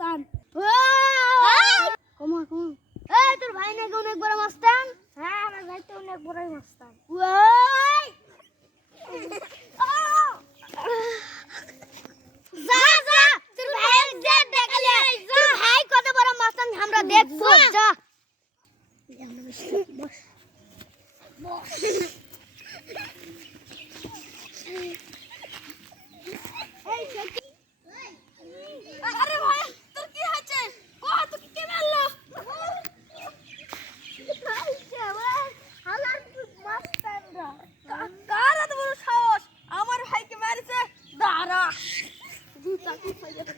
মাস্তান। কমা কমা। এই তোর ভাই নাকি অনেক বড় মাস্তান? হ্যাঁ আমার ভাই তো অনেক বড়ই মাস্তান। ওই যা যা তোর ভাই যা দেখালে তোর ভাই কত বড় মাস্তান আমরা দেখবো যা। বস বস। এই সত্যি আরে ভাই তোর কি হয়েছে কো তুই কে মারলো হালার মাস্তানরা কার এত বড় সাহস আমার ভাইকে মারছে দাঁড়া জুতা কি হয়ে যাবে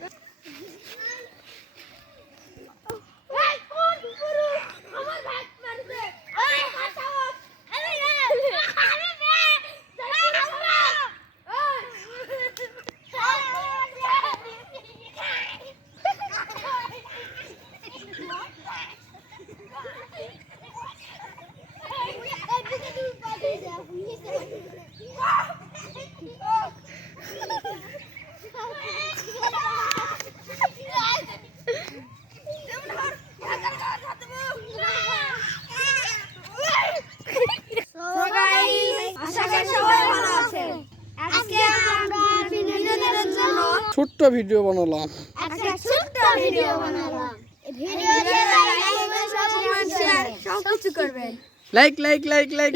এই কোন গুরু আমার ভাই মারছে এই বাঁচাও আরে আরে ছোট্ট ভিডিও বানালাম। সব কিছু করবেন। Like like like like.